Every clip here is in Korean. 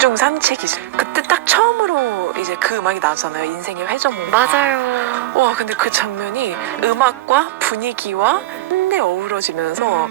중산 책이죠. 그때 딱 처음으로 이제 그 음악이 나왔잖아요. 인생의 회전목. 맞아요. 와, 근데 그 장면이 음악과 분위기와 한데 어우러지면서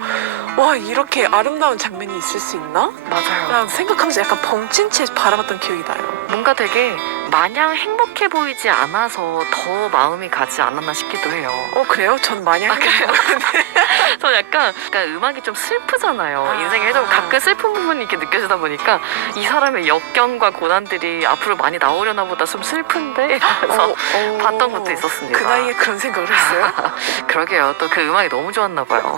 와, 이렇게 아름다운 장면이 있을 수 있나? 맞아요. 라고 생각하면서 약간 벙찐 채 바라봤던 기억이 나요. 뭔가 되게 마냥 행복해 보이지 않아서 더 마음이 가지 않았나 싶기도 해요. 그래요? 전 많이 하는 그래요? 거였는데. 저 약간 음악이 좀 슬프잖아요. 인생의 회전 가끔 슬픈 부분이 이렇게 느껴지다 보니까 이 사람의 역경과 고난들이 앞으로 많이 나오려나 보다 좀 슬픈데 그래서 봤던 것도 있었습니다. 그 나이에 그런 생각을 했어요? 그러게요. 또 그 음악이 너무 좋았나 봐요.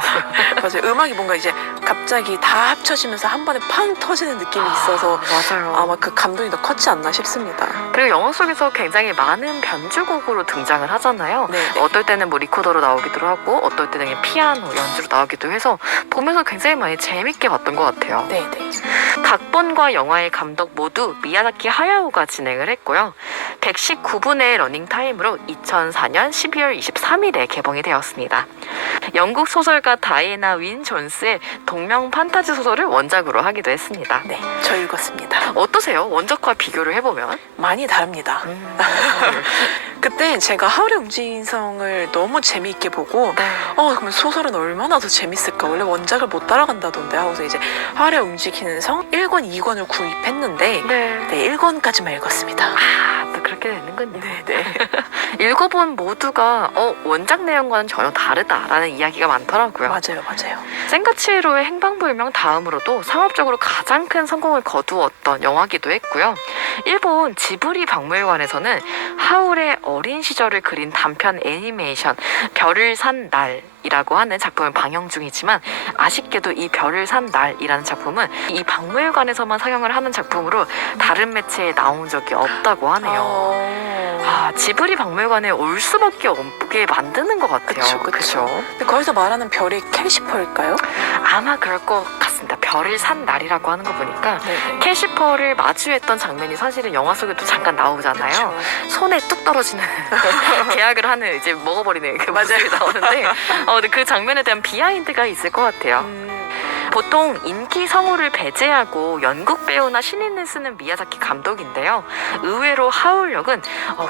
맞아요. 음악이 뭔가 이제 갑자기 다 합쳐지면서 한 번에 팡 터지는 느낌이 있어서 맞아요. 아마 그 감동이 더 컸지 않나 싶습니다. 그리고 영화 속에서 굉장히 많은 변주곡으로 등장을 하잖아요. 네. 어떨 때는 뭐 리코더로 나오기도 하고 어떨 때는 그냥 피아노 연주로 나오기도 해서 보면서 굉장히 많이 재밌게 봤던 것 같아요. 네, 네. 각본과 영화의 감독 모두 미야자키 하야오가 진행을 했고요. 119분의 러닝타임으로 2004년 12월 23일에 개봉이 되었습니다. 영국 소설가 다이애나 윈 존스의 동명 판타지 소설을 원작으로 하기도 했습니다. 네, 저 읽었습니다. 어떠세요? 원작과 비교를 해보면? 많이 다릅니다. 그때 제가 하울의 움직임성을 너무 재미있게 보고 네. 그러면 소설은 얼마나 더 재밌을까? 원래 원작을 못 따라간다던데 하고서 이제 하울의 움직이는 성 1권, 2권을 구입했는데 네. 네, 1권까지만 읽었습니다. 또 그렇게 되는군요. 네. 읽어본 모두가 원작 내용과는 전혀 다르다라는 이야기가 많더라고요. 맞아요. 센가치히로의 행방불명 다음으로도 상업적으로 가장 큰 성공을 거두었던 영화기도 했고요. 일본 지브리 박물관에서는 하울의 어린 시절을 그린 단편 애니메이션 별을 산 날이라고 하는 작품을 방영 중이지만 아쉽게도 이 별을 산 날이라는 작품은 이 박물관에서만 상영을 하는 작품으로 다른 매체에 나온 적이 없다고 하네요. 지브리 박물관에 올 수밖에 없게 만드는 것 같아요. 그쵸. 근데 거기서 말하는 별이 캐시퍼일까요? 아마 그럴 것 같습니다. 별을 산 날이라고 하는 거 보니까 네. 캐시퍼를 마주했던 장면이 사실은 영화 속에도 잠깐 나오잖아요. 그쵸. 손에 뚝 떨어지는 계약을 하는 이제 먹어버리는 그 모습이 나오는데 근데 그 장면에 대한 비하인드가 있을 것 같아요. 보통 인기 성우를 배제하고 연극 배우나 신인을 쓰는 미야자키 감독인데요. 의외로 하울 역은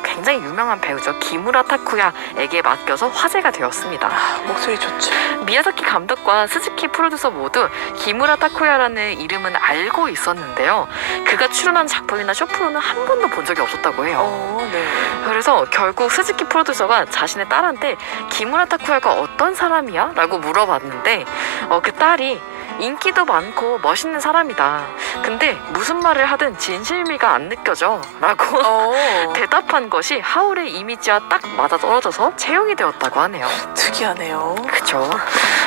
굉장히 유명한 배우죠. 기무라 타쿠야에게 맡겨서 화제가 되었습니다. 목소리 좋죠. 미야자키 감독과 스즈키 프로듀서 모두 기무라 타쿠야라는 이름은 알고 있었는데요. 그가 출연한 작품이나 쇼프로는 한 번도 본 적이 없었다고 해요. 네. 그래서 결국 스즈키 프로듀서가 자신의 딸한테 기무라 타쿠야가 어떤 사람이야? 라고 물어봤는데 그 딸이 인기도 많고 멋있는 사람이다. 근데 무슨 말을 하든 진실미가 안 느껴져 라고 대답한 것이 하울의 이미지와 딱 맞아떨어져서 채용이 되었다고 하네요. 특이하네요. 그쵸.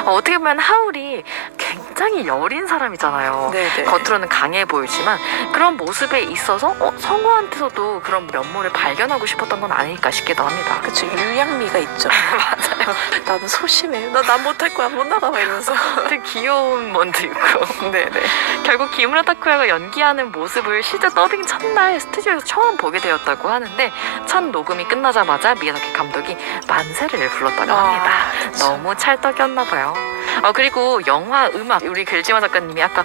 어떻게 보면 하울이 굉장히 여린 사람이잖아요. 네네. 겉으로는 강해 보이지만 그런 모습에 있어서 성우한테서도 그런 면모를 발견하고 싶었던 건 아닐까 싶기도 합니다. 그쵸, 유양미가 있죠. 맞아요. 나는 소심해. 난 못할 거야. 못 나가 막 이러면서. 되게 귀여운 면도 있고. 네네. 결국 기무라 타쿠야가 연기하는 모습을 실제 더빙 첫날 스튜디오에서 처음 보게 되었다고 하는데 첫 녹음이 끝나자마자 미야자키 감독이 만세를 불렀다고 합니다. 너무 찰떡이었나 봐요. 그리고 영화 음악 우리 글지마 작가님이 아까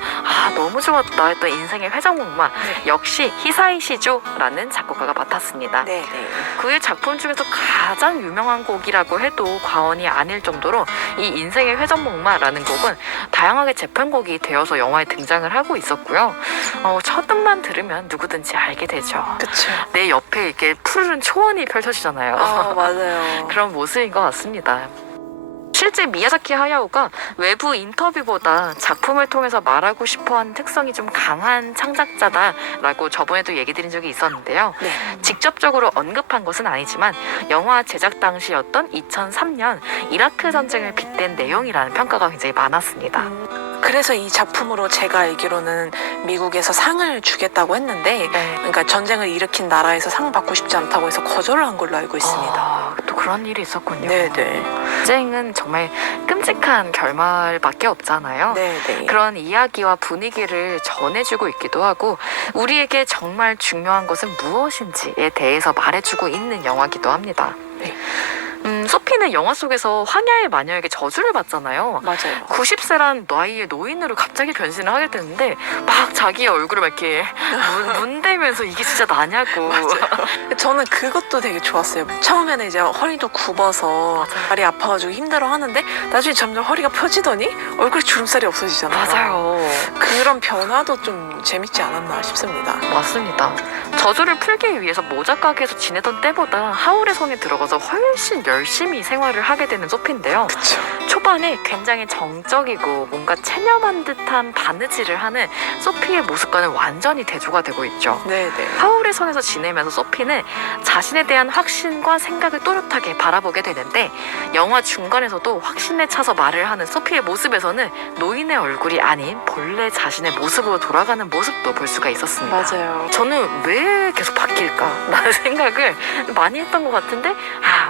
너무 좋았다 했던 인생의 회전목마 역시 히사이 시조라는 작곡가가 맡았습니다. 네네. 그의 작품 중에서 가장 유명한 곡이라고 해도 과언이 아닐 정도로 이 인생의 회전목마라는 곡은 다양하게 재편곡이 되어서 영화에 등장을 하고 있었고요. 첫 음만 들으면 누구든지 알게 되죠. 그쵸. 내 옆에 이렇게 푸르른 초원이 펼쳐지잖아요. 맞아요. 그런 모습인 것 같습니다. 실제 미야자키 하야오가 외부 인터뷰보다 작품을 통해서 말하고 싶어하는 특성이 좀 강한 창작자다라고 저번에도 얘기 드린 적이 있었는데요. 네. 직접적으로 언급한 것은 아니지만 영화 제작 당시였던 2003년 이라크 전쟁을 빗댄 내용이라는 평가가 굉장히 많았습니다. 그래서 이 작품으로 제가 알기로는 미국에서 상을 주겠다고 했는데 그러니까 전쟁을 일으킨 나라에서 상 받고 싶지 않다고 해서 거절을 한 걸로 알고 있습니다. 또 그런 일이 있었군요. 네네. 전쟁은 정말 끔찍한 결말밖에 없잖아요. 네네. 그런 이야기와 분위기를 전해주고 있기도 하고 우리에게 정말 중요한 것은 무엇인지에 대해서 말해주고 있는 영화기도 합니다. 네. 소피 소피는 영화 속에서 황야의 마녀에게 저주를 받잖아요. 맞아요. 90세란 나이의 노인으로 갑자기 변신을 하게 되는데 막 자기의 얼굴을 막 이렇게 문대면서 이게 진짜 나냐고. 저는 그것도 되게 좋았어요. 처음에는 이제 허리도 굽어서 다리 아파가지고 힘들어하는데 나중에 점점 허리가 펴지더니 얼굴에 주름살이 없어지잖아요. 맞아요. 그런 변화도 좀 재밌지 않았나 싶습니다. 맞습니다. 저주를 풀기 위해서 모자 가게에서 지내던 때보다 하울의 손에 들어가서 훨씬 열심히 생활을 하게 되는 소피인데요. 그쵸. 초반에 굉장히 정적이고 뭔가 체념한 듯한 바느질을 하는 소피의 모습과는 완전히 대조가 되고 있죠. 네네. 하울의 손에서 지내면서 소피는 자신에 대한 확신과 생각을 또렷하게 바라보게 되는데 영화 중간에서도 확신에 차서 말을 하는 소피의 모습에서는 노인의 얼굴이 아닌 본래 자신의 모습으로 돌아가는 모습도 볼 수가 있었습니다. 맞아요. 저는 왜 계속 바뀔까라는 생각을 많이 했던 것 같은데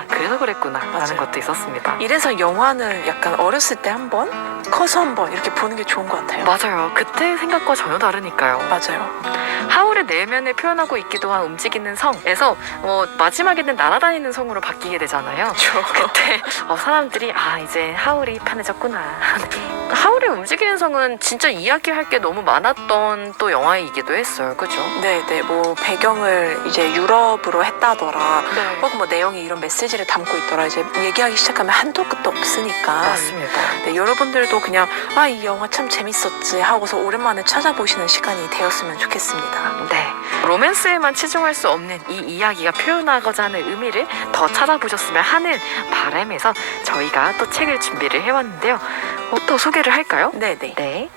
그래서 그랬구나 라는 맞아요. 것도 있었습니다. 이래서 영화는 약간 어렸을 때 한 번, 커서 한 번 이렇게 보는 게 좋은 것 같아요. 맞아요. 그때 생각과 전혀 다르니까요. 맞아요. 하울의 내면을 표현하고 있기도 한 움직이는 성에서 마지막에는 날아다니는 성으로 바뀌게 되잖아요. 그렇죠. 그때 사람들이 이제 하울이 편해졌구나. 하울의 움직이는 성은 진짜 이야기할 게 너무 많았던 또 영화이기도 했어요. 그죠? 네네. 뭐 배경을 이제 유럽으로 했다더라. 네. 혹은 뭐 내용이 이런 메시지를 담고 있더라. 이제 얘기하기 시작하면 한도 끝도 없으니까. 맞습니다. 네, 여러분들도 그냥 이 영화 참 재밌었지 하고서 오랜만에 찾아보시는 시간이 되었으면 좋겠습니다. 네. 로맨스에만 치중할 수 없는 이 이야기가 표현하고자 하는 의미를 더 찾아보셨으면 하는 바람에서 저희가 또 책을 준비를 해왔는데요. 또 소개를 할까요? 네네. 네.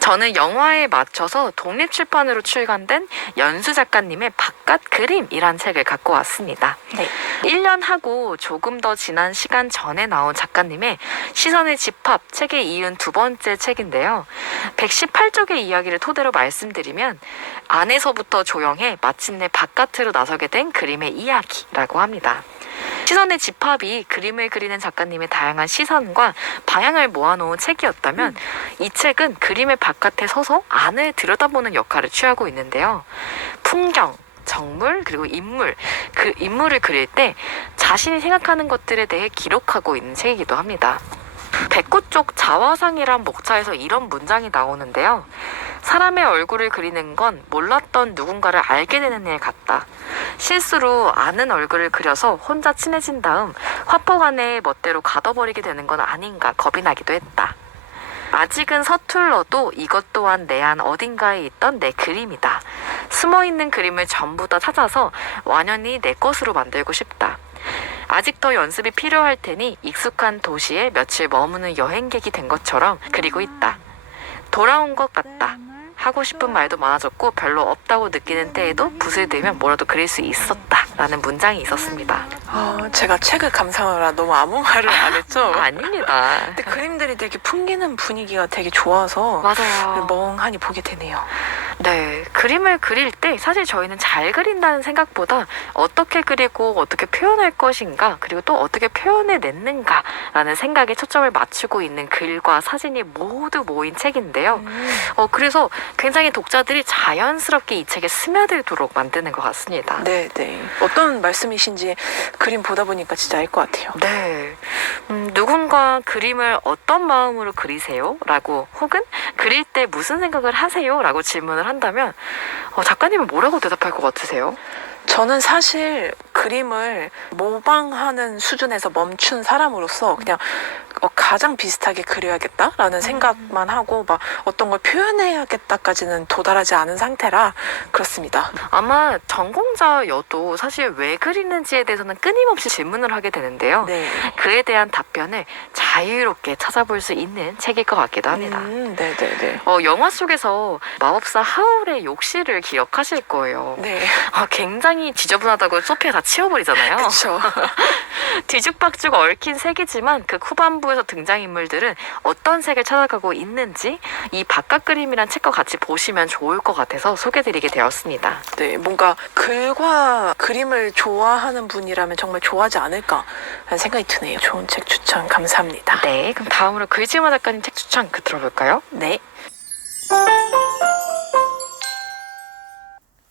저는 영화에 맞춰서 독립출판으로 출간된 연수 작가님의 바깥 그림이란 책을 갖고 왔습니다. 네. 1년 하고 조금 더 지난 시간 전에 나온 작가님의 시선의 집합 책에 이은 두 번째 책인데요. 118쪽의 이야기를 토대로 말씀드리면 안에서부터 조용해 마침내 바깥으로 나서게 된 그림의 이야기라고 합니다. 시선의 집합이 그림을 그리는 작가님의 다양한 시선과 방향을 모아놓은 책이었다면 이 책은 그림의 바깥에 서서 안을 들여다보는 역할을 취하고 있는데요. 풍경, 정물, 그리고 인물, 그 인물을 그릴 때 자신이 생각하는 것들에 대해 기록하고 있는 책이기도 합니다. 백구 쪽 자화상이란 목차에서 이런 문장이 나오는데요. 사람의 얼굴을 그리는 건 몰랐던 누군가를 알게 되는 일 같다. 실수로 아는 얼굴을 그려서 혼자 친해진 다음 화폭 안에 멋대로 가둬버리게 되는 건 아닌가 겁이 나기도 했다. 아직은 서툴러도 이것 또한 내 안 어딘가에 있던 내 그림이다. 숨어있는 그림을 전부 다 찾아서 완연히 내 것으로 만들고 싶다. 아직 더 연습이 필요할 테니 익숙한 도시에 며칠 머무는 여행객이 된 것처럼 그리고 있다. 돌아온 것 같다. 하고 싶은 말도 많아졌고 별로 없다고 느끼는 때에도 붓을 들면 뭐라도 그릴 수 있었다 라는 문장이 있었습니다. 제가 책을 감상하느라 너무 아무 말을 안 했죠? 아닙니다. 근데 그림들이 되게 풍기는 분위기가 되게 좋아서 맞아요. 멍하니 보게 되네요. 네, 그림을 그릴 때 사실 저희는 잘 그린다는 생각보다 어떻게 그리고 어떻게 표현할 것인가 그리고 또 어떻게 표현해냈는가 라는 생각에 초점을 맞추고 있는 글과 사진이 모두 모인 책인데요. 그래서 굉장히 독자들이 자연스럽게 이 책에 스며들도록 만드는 것 같습니다. 네네. 어떤 말씀이신지 그림 보다 보니까 진짜 알 것 같아요. 네. 누군가 그림을 어떤 마음으로 그리세요? 라고 혹은 그릴 때 무슨 생각을 하세요? 라고 질문을 한다면 작가님은 뭐라고 대답할 것 같으세요? 저는 사실 그림을 모방하는 수준에서 멈춘 사람으로서 그냥 가장 비슷하게 그려야겠다라는 생각만 하고 막 어떤 걸 표현해야겠다까지는 도달하지 않은 상태라 그렇습니다. 아마 전공자여도 사실 왜 그리는지에 대해서는 끊임없이 질문을 하게 되는데요. 네. 그에 대한 답변을 자유롭게 찾아볼 수 있는 책일 것 같기도 합니다. 네네네. 영화 속에서 마법사 하울의 욕실을 기억하실 거예요. 네. 굉장히 지저분하다고 소피가 다 치워버리잖아요. 그렇죠. 뒤죽박죽 얽힌 색이지만 그 후반부에서 등장인물들은 어떤 색을 찾아가고 있는지 이 바깥 그림이란 책과 같이 보시면 좋을 것 같아서 소개드리게 되었습니다. 네, 뭔가 글과 그림을 좋아하는 분이라면 정말 좋아하지 않을까 하는 생각이 드네요. 좋은 책 추천 감사합니다. 네, 그럼 다음으로 글지마 작가님 책 추천 들어볼까요? 네.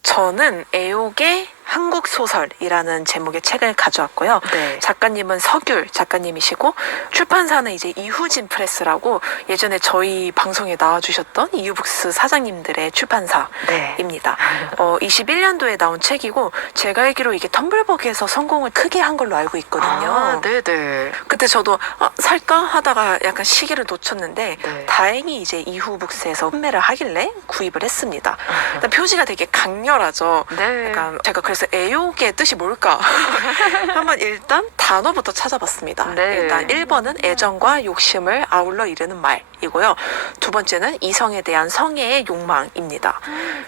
저는 애옥의 한국 소설이라는 제목의 책을 가져왔고요. 네. 작가님은 서귤 작가님이시고 출판사는 이제 이후진 프레스라고 예전에 저희 방송에 나와주셨던 이유북스 사장님들의 출판사입니다. 네. 21년도에 나온 책이고 제가 알기로 이게 텀블벅에서 성공을 크게 한 걸로 알고 있거든요. 아, 네네. 그때 저도 살까 하다가 약간 시기를 놓쳤는데 네. 다행히 이제 이후북스에서 판매를 하길래 구입을 했습니다. 일단 표지가 되게 강렬하죠. 네. 약간 제가 그래서 애욕의 뜻이 뭘까 한번 일단 단어부터 찾아봤습니다. 네. 일단 1번은 애정과 욕심을 아울러 이르는 말이고요. 두 번째는 이성에 대한 성애의 욕망입니다.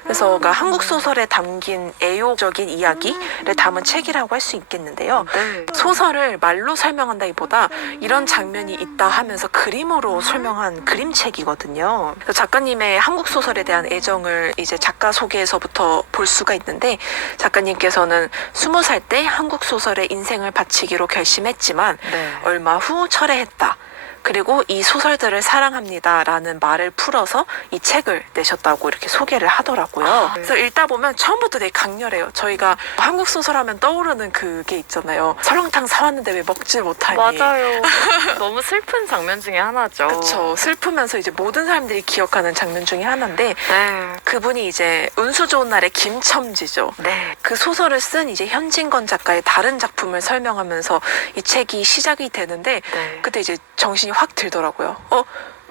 그래서 그러니까 한국 소설에 담긴 애욕적인 이야기를 담은 책이라고 할 수 있겠는데요. 네. 소설을 말로 설명한다기보다 이런 장면이 있다 하면서 그림으로 설명한 그림책이거든요. 그래서 작가님의 한국 소설에 대한 애정을 이제 작가 소개에서부터 볼 수가 있는데 작가님께서는 20살 때 한국 소설에 인생을 바치기로 결심했지만 네. 얼마 후 철회했다. 그리고 이 소설들을 사랑합니다라는 말을 풀어서 이 책을 내셨다고 이렇게 소개를 하더라고요. 아, 네. 그래서 읽다 보면 처음부터 되게 강렬해요. 저희가 한국 소설 하면 떠오르는 그게 있잖아요. 설렁탕 사왔는데 왜 먹질 못하니. 맞아요. 너무 슬픈 장면 중에 하나죠. 그쵸. 슬프면서 이제 모든 사람들이 기억하는 장면 중에 하나인데 네. 그분이 이제 운수 좋은 날의 김첨지죠. 네. 그 소설을 쓴 이제 현진건 작가의 다른 작품을 설명하면서 이 책이 시작이 되는데 네. 그때 이제 정신이 확 들더라고요.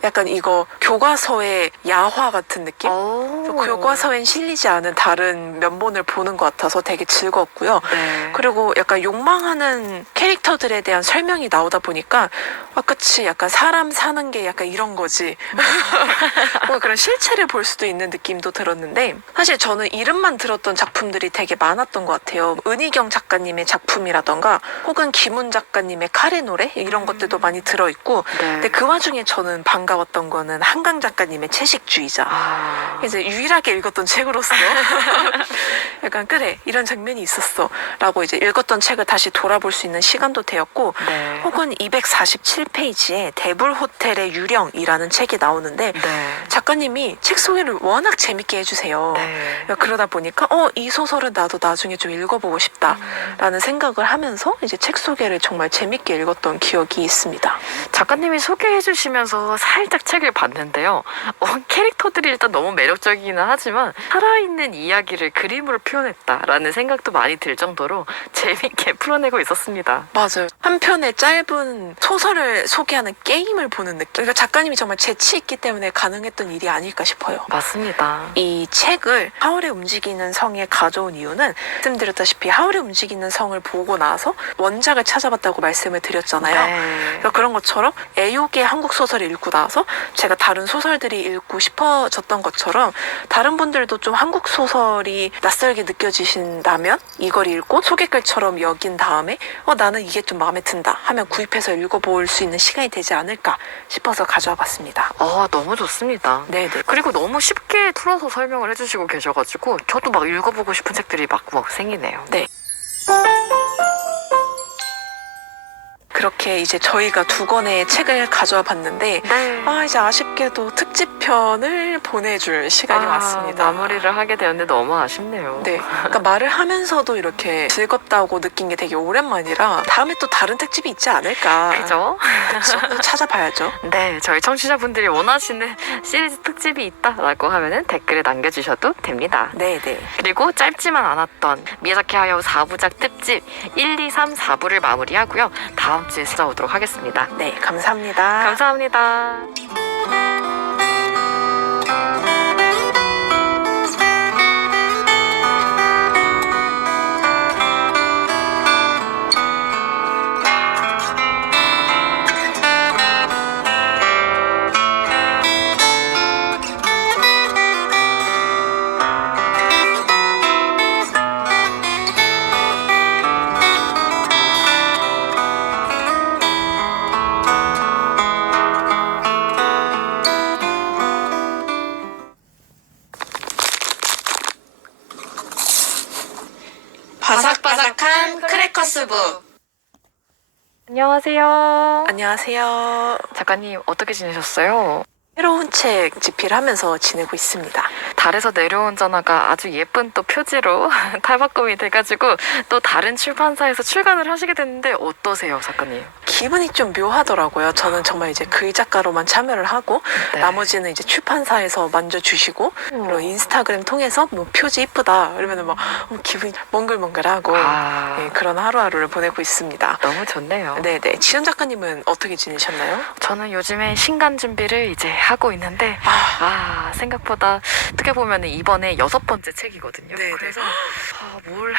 약간 이거 교과서의 야화 같은 느낌? 오. 교과서엔 실리지 않은 다른 면본을 보는 것 같아서 되게 즐거웠고요. 네. 그리고 약간 욕망하는 캐릭터들에 대한 설명이 나오다 보니까 그치 약간 사람 사는 게 약간 이런 거지. 뭔가 그런 실체를 볼 수도 있는 느낌도 들었는데 사실 저는 이름만 들었던 작품들이 되게 많았던 것 같아요. 은희경 작가님의 작품이라던가 혹은 김훈 작가님의 카레 노래 이런 것들도 많이 들어있고 네. 근데 그 와중에 저는 반가웠던 거는 한강 작가님의 채식주의자. 아. 이제 유일하게 읽었던 책으로서 약간 그래 이런 장면이 있었어 라고 이제 읽었던 책을 다시 돌아볼 수 있는 시간도 되었고 네. 혹은 247페이지에 대불 호텔의 유령이라는 책이 나오는데 네. 작가님이 책 소개를 워낙 재밌게 해주세요. 네. 그러다 보니까 이 소설은 나도 나중에 좀 읽어보고 싶다라는 생각을 하면서 이제 책 소개를 정말 재밌게 읽었던 기억이 있습니다. 작가님이 소개해 주시면서 살짝 책을 봤는데요. 캐릭터들이 일단 너무 매력적이기는 하지만 살아있는 이야기를 그림으로 표현했다라는 생각도 많이 들 정도로 재밌게 풀어내고 있었습니다. 맞아요. 한 편의 짧은 소설을 소개하는 게임을 보는 느낌. 그러니까 작가님이 정말 재치 있기 때문에 가능했던 일이 아닐까 싶어요. 맞습니다. 이 책을 하울의 움직이는 성에 가져온 이유는 말씀드렸다시피 하울의 움직이는 성을 보고 나서 원작을 찾아봤다고 말씀을 드렸잖아요. 네. 그러니까 그런 것처럼 애욕의 한국 소설을 읽고 나서 제가 다른 소설들이 읽고 싶어졌던 것처럼 다른 분들도 좀 한국 소설이 낯설게 느껴지신다면 이걸 읽고 소개글처럼 여긴 다음에 나는 이게 좀 마음에 든다 하면 구입해서 읽어볼 수 있는 시간이 되지 않을까 싶어서 가져와 봤습니다. 너무 좋습니다. 네네. 그리고 너무 쉽게 풀어서 설명을 해주시고 계셔가지고 저도 막 읽어보고 싶은 책들이 막 생기네요. 네. 그렇게 이제 저희가 두 권의 책을 가져와 봤는데 네. 이제 아쉽게도 특집편을 보내줄 시간이 왔습니다. 마무리를 하게 되었는데 너무 아쉽네요. 네, 그러니까 말을 하면서도 이렇게 즐겁다고 느낀 게 되게 오랜만이라 다음에 또 다른 특집이 있지 않을까. 그죠? 그렇죠? 찾아봐야죠. 네, 저희 청취자분들이 원하시는 시리즈 특집이 있다라고 하면은 댓글에 남겨주셔도 됩니다. 네네. 그리고 짧지만 않았던 미야자키 하야오 4부작 특집 1, 2, 3, 4부를 마무리하고요. 다음 주에 찾아오도록 하겠습니다. 네, 감사합니다. 감사합니다. 바삭바삭한 크래커스북. 안녕하세요. 안녕하세요. 작가님 어떻게 지내셨어요? 새로운 책 집필을 하면서 지내고 있습니다. 달에서 내려온 전화가 아주 예쁜 또 표지로 탈바꿈이 돼가지고 또 다른 출판사에서 출간을 하시게 됐는데 어떠세요, 작가님? 기분이 좀 묘하더라고요. 저는 정말 이제 글 작가로만 참여를 하고 네. 나머지는 이제 출판사에서 만져주시고 그리고 인스타그램 통해서 뭐 표지 이쁘다 이러면은 막 기분이 몽글몽글하고 아, 예, 그런 하루하루를 보내고 있습니다. 너무 좋네요. 네네. 지연 작가님은 어떻게 지내셨나요? 저는 요즘에 신간 준비를 이제 하고 있는데 생각보다 어떻게 보면 이번에 6번째 책이거든요. 네네. 그래서 뭘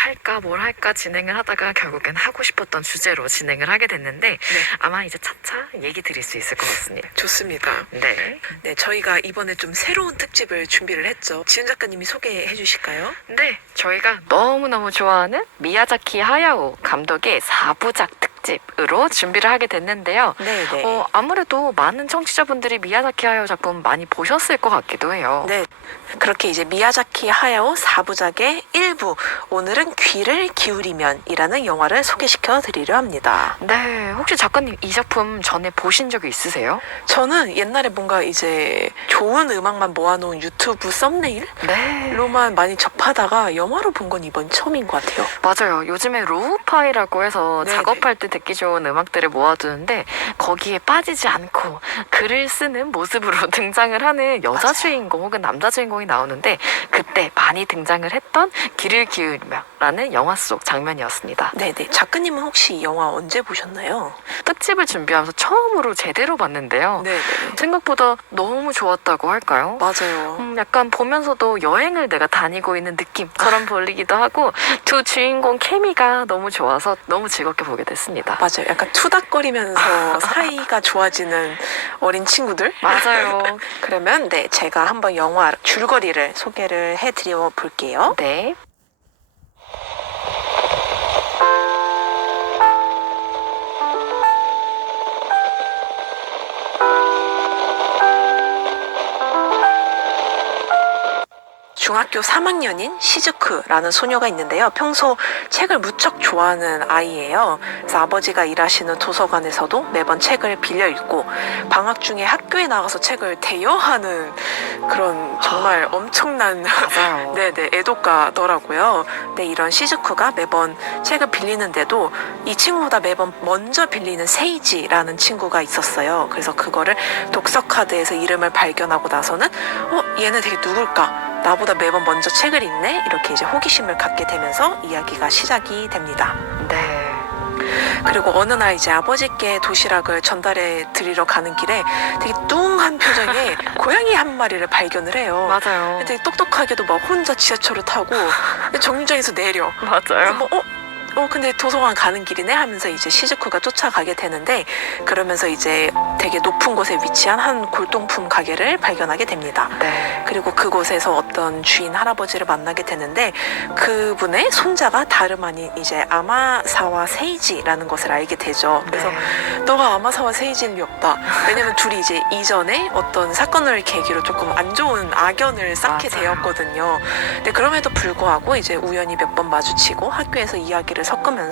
할까 진행을 하다가 결국엔 하고 싶었던 주제로 진행을 하게 됐는데 아마 이제 차차 얘기 드릴 수 있을 것 같습니다. 좋습니다. 네. 네, 저희가 이번에 좀 새로운 특집을 준비를 했죠. 지은 작가님이 소개해 주실까요? 네, 저희가 너무너무 좋아하는 미야자키 하야오 감독의 4부작 특집으로 준비를 하게 됐는데요. 네네. 아무래도 많은 청취자분들이 미야자키 하야오 작품 많이 보셨을 것 같기도 해요. 네. 그렇게 이제 미야자키 하야오 4부작의 1부 오늘은 귀를 기울이면이라는 영화를 소개시켜 드리려 합니다. 네, 혹시 작가님 이 작품 전에 보신 적이 있으세요? 저는 옛날에 뭔가 이제 좋은 음악만 모아놓은 유튜브 썸네일로만 네. 많이 접하다가 영화로 본 건 이번 처음인 것 같아요. 맞아요. 요즘에 로우파이라고 해서 네네. 작업할 때 듣기 좋은 음악들을 모아두는데 거기에 빠지지 않고 글을 쓰는 모습으로 등장을 하는 여자 맞아요. 주인공 혹은 남자 주인공이 나오는데 그때 많이 등장을 했던 귀를 기울이며라는 영화 속 장면이었습니다. 네네. 작가님은 혹시 이 영화 언제 보셨나요? 특집을 준비하면서 처음으로 제대로 봤는데요. 네네. 생각보다 너무 좋았다고 할까요? 맞아요. 약간 보면서도 여행을 내가 다니고 있는 느낌처럼 보이기도 하고 두 주인공 케미가 너무 좋아서 너무 즐겁게 보게 됐습니다. 맞아요. 약간 투닥거리면서 사이가 좋아지는 어린 친구들? 맞아요. 그러면 네, 제가 한번 영화 줄거리를 소개를 해드려 볼게요. 네. 중학교 3학년인 시즈쿠라는 소녀가 있는데요. 평소 책을 무척 좋아하는 아이예요. 그래서 아버지가 일하시는 도서관에서도 매번 책을 빌려 읽고 방학 중에 학교에 나가서 책을 대여하는 그런 정말 엄청난 맞아요. 네네 애독가더라고요. 근데 이런 시즈쿠가 매번 책을 빌리는데도 이 친구보다 매번 먼저 빌리는 세이지라는 친구가 있었어요. 그래서 그거를 독서 카드에서 이름을 발견하고 나서는 얘는 되게 누굴까? 나보다 매번 먼저 책을 읽네? 이렇게 이제 호기심을 갖게 되면서 이야기가 시작이 됩니다. 네. 그리고 어느 날 이제 아버지께 도시락을 전달해 드리러 가는 길에 되게 뚱한 표정의 고양이 한 마리를 발견을 해요. 맞아요. 되게 똑똑하게도 막 혼자 지하철을 타고 정류장에서 내려. 맞아요. 뭐, 근데 도서관 가는 길이네 하면서 이제 시즈쿠가 쫓아가게 되는데 그러면서 이제 되게 높은 곳에 위치한 한 골동품 가게를 발견하게 됩니다. 네. 그리고 그곳에서 어떤 주인 할아버지를 만나게 되는데 그분의 손자가 다름 아닌 이제 아마사와 세이지라는 것을 알게 되죠. 그래서 너가 아마사와 세이지는 없다. 왜냐면 둘이 이제 이전에 어떤 사건을 계기로 조금 안 좋은 악연을 쌓게 맞아요. 되었거든요. 근데 그럼에도 불구하고 이제 우연히 몇 번 마주치고 학교에서 이야기를 섞으면서